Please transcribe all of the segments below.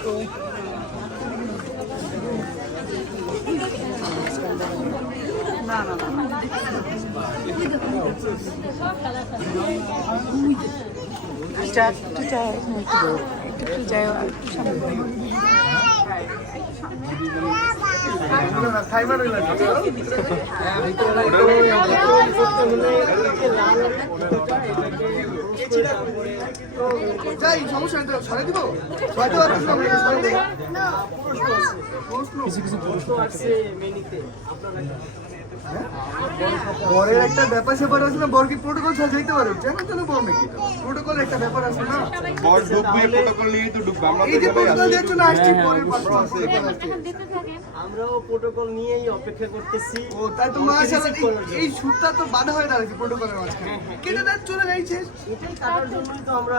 দুটা যাই সমস্যা নেই তো সরাই দিব সরাই দিই। বরের একটা ব্যাপার স্যাপার আছে না বর কি প্রোটোকল সাজাইতে পারে যেন তেন বল নাকি প্রোটোকল একটা ব্যাপার আছে না বর ঢুকবে প্রোটোকল নিয়েই তো ঢুকবে আমরা এই যে প্রোটোকল আছি। দিয়ে চলে আসছি বরের পাশে আসছে। আমরাও প্রোটোকল নিয়েই অপেক্ষা করতেছি। ও তাই তো মাশাআল্লাহ এই- সুটটা তো বাধা হয়ে দাঁড়াচ্ছে প্রোটোকলের মাঝখানে। কেটে দেন চলে যাইছে এটাই কাটার জন্যই তো আমরা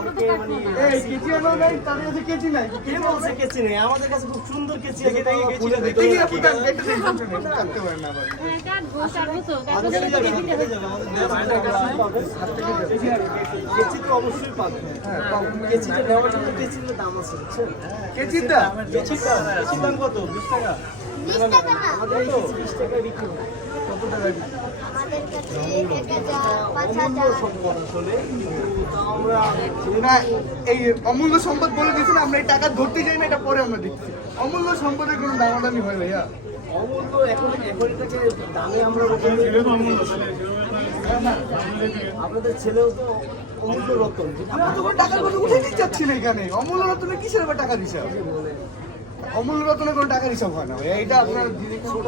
ওকে মানে এই কেচি আনো নাই? তাদের কাছে কেচি নাই? কে বলছে কেচি নেই? আমাদের কাছে খুব সুন্দর কেচি আছে তাই কেচিটা দেখি আপনি কাটতে কেটে দিন কাটতে পারেন না আবার। কেচি তো অবশ্যই পাবেন কেচিটা নেওয়ার জন্য কেচির দাম আছে বুঝছেন? কেচির দাম কেচিটা কেচির দাম কত? বিশ টাকা। আমাদের এই বিশ টাকায় বিক্রি কত টাকা অমূল্য সম্পদ বলে দিয়েছেন আমরা এই টাকা ধরতে যাই না এটা পরে আমরা দেখছি। অমূল্য সম্পদের কোনো দামাদামি হয় ভাইয়া? অমূল্য এখন এখন এটাকে দামে আমরা আপনাদের ছেলেও তো অমূল্য। রতন। আমরা তো কথা উঠে দিতে চাচ্ছি না এখানে। অমূল্য রত্নে কিসের টাকার হিসাব অমূল্য রত্নে কোনো টাকার হিসাব হয় না এইটা আপনার ছোট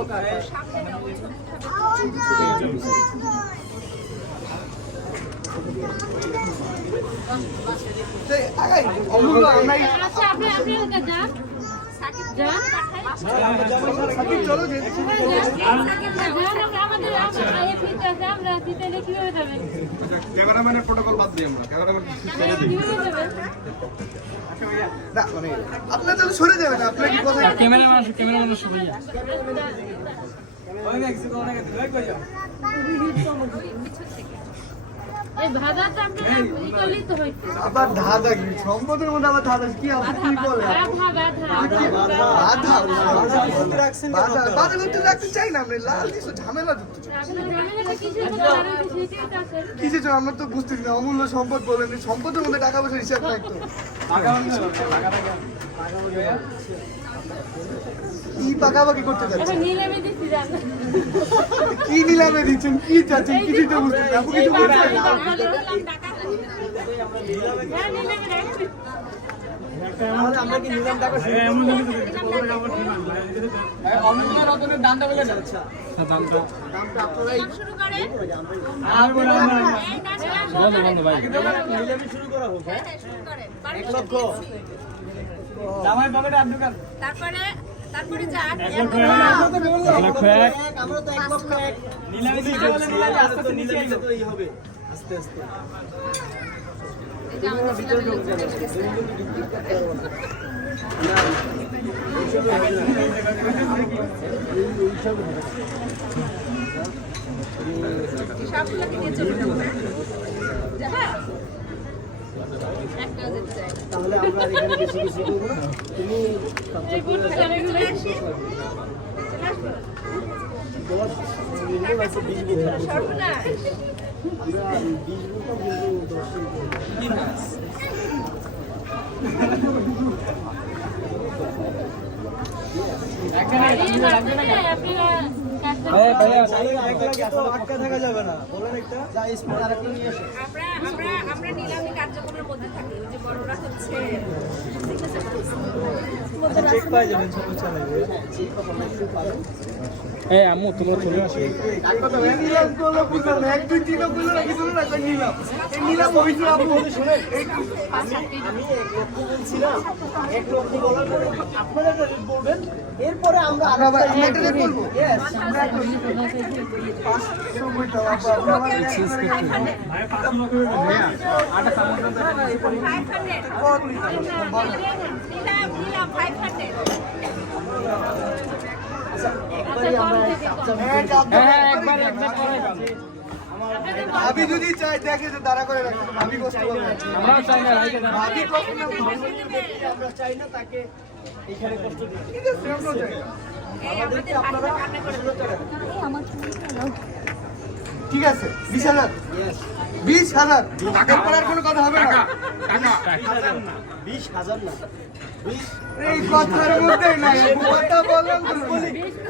আগাই অমূল্য আমরা এই- আপনি আপনি ওকে যান যান সাকিব চলো যে যান, আমাদের আমরা এই ফিতে আছে আমরা ফিতে কীভাবে যাবেন ক্যামেরাম্যানের প্রোটোকল বাদ দিই আমরা ক্যামেরাম্যান ছেড়ে দিই কীভাবে আবার ধাঁধা কি সম্পদের মধ্যে আবার ধাঁধা কি আপনি কি বলেন বাধা বাধা বাধা বাধা বাধা করতে রাখতে চাই না আমরা লাল কিছু ঝামেলা যুক্ত তো আছে আমরা তো বুঝতেছি না অমূল্য সম্পদ বলেন সম্পদের মধ্যে টাকা পয়সা হিসাব নাই তো কি পাকাপাকি করতে যাচ্ছেন কি নিলামে দিচ্ছেন? কি চাচ্ছেন? কিছুই তো বুঝতেছি না কিছু বলছেন? হ্যাঁ নিলামে রাখছি তাহলে আমরা কি নিলাম টাকা আচ্ছা। দামটা। আপনারাই শুরু করেন। নিলামি শুরু করা হোক হ্যাঁ এক লক্ষ। তারপরে তারপরে যান এক, আমরা তো এক লক্ষ এক নিলামি আস্তে নিলামি তো হবে আস্তে আস্তে তাহলে আমরা এখানে বেশি বেশি করব না। তুমি দশ মিনিট আছে বিশ মিনিট আমরা বিশ মিনিট আটকা থাকা যাবে না। বলেন একটা। যা স্পট আর একটা নিয়ে আসো আমরা আমরা আমরা নিলামি কার্যক্রমের মধ্যে থাকি। ওই যে বড়রা হচ্ছে চেক পাই যাবেন ছোট চালাবে নিলাম করল বুঝলাম না এক দুই তিন বুঝলো না কিছু না কই নিলাম নিলাম হইছিল আপনি শুনে আমি আমি এক লক্ষ বলছিলাম এক লক্ষ বলার পরে আপনারা বলবেন এরপরে আমরা আবার বলব আমরা আমরা ভাবি যদি চাই দেখে যে দাঁড়া করে ভাবি কষ্ট পাবে আমরাও চাই না রাইকে। ভাবি কষ্ট না আমরা চাই না তাকে এখানে কষ্ট দিতে ঠিক আছে আমরা চাই না। ঠিক আছে বিশ হাজার বিশ হাজার। আর কোনো কথা হবে না। বিশ হাজার না। এই কথার মধ্যে নাই কথা বললাম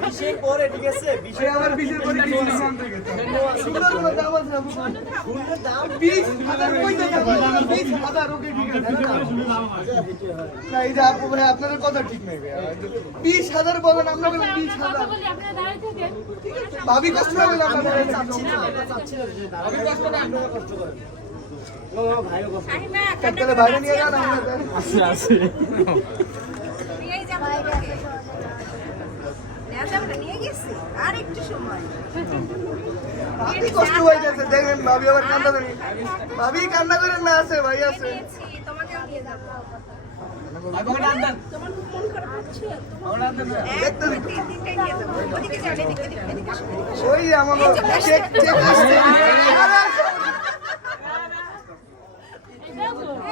বিশের পরে ঠিক আছে বিশের আবার বিশের পরে কি সুন্দর কোনো দাম আছে আপু? দাম? বিশ হাজার কইতে থাকবে বিশ হাজার ওকে ঠিক আছে। না এই যে আপু ভাই আপনাদের কথা ঠিক নেই ভাই। বিশ হাজার বলেন আমরা বিশ কথা হাজার। ভাবি কষ্ট হবে না আমরা চাচ্ছি না চাচ্ছি কষ্ট কষ্ট করেন। বাইরে নিয়ে যান ভাবি কষ্ট হয়ে যাচ্ছে দেখেন ভাবি আবার কান্না করেন ভাবি কান্না করেন না আছে ভাই আছে। মন। ওই আমার চেক চেক আসছে এই দেখো এই এই ভাবনা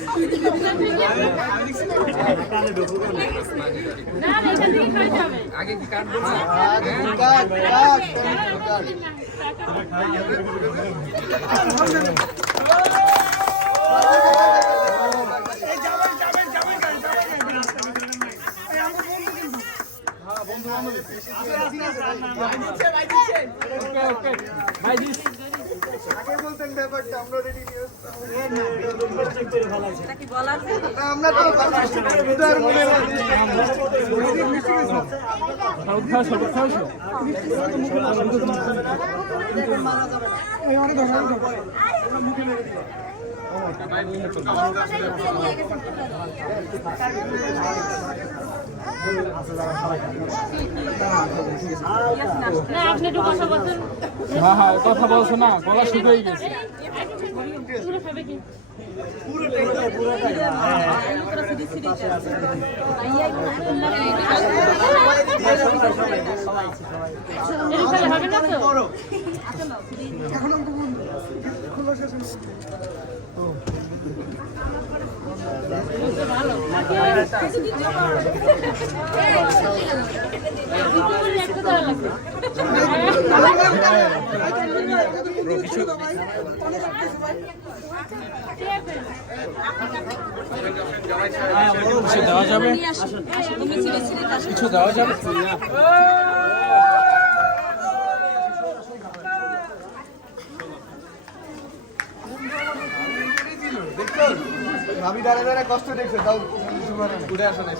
আগে কাট কাট কাট আগে বলতেন ব্যাপারটা আমরা রেডি নিয়ে আসতাম। এটা কি বলার না, আমরা তো উদার মনে না আপনি একটু কথা বলছেন। হ্যাঁ হ্যাঁ কথা বলছো না গলা শুকিয়ে গেছে। পুরো এটা খেলে হবে না তো দিতে বললে একটা দেওয়া লাগবে কিছু? দেওয়া যাবে? কিছু দেওয়া যাবে ভাবি দাঁড়া দাঁড়া কষ্ট দেখছে তাও কিছু। উঠে আসো না এই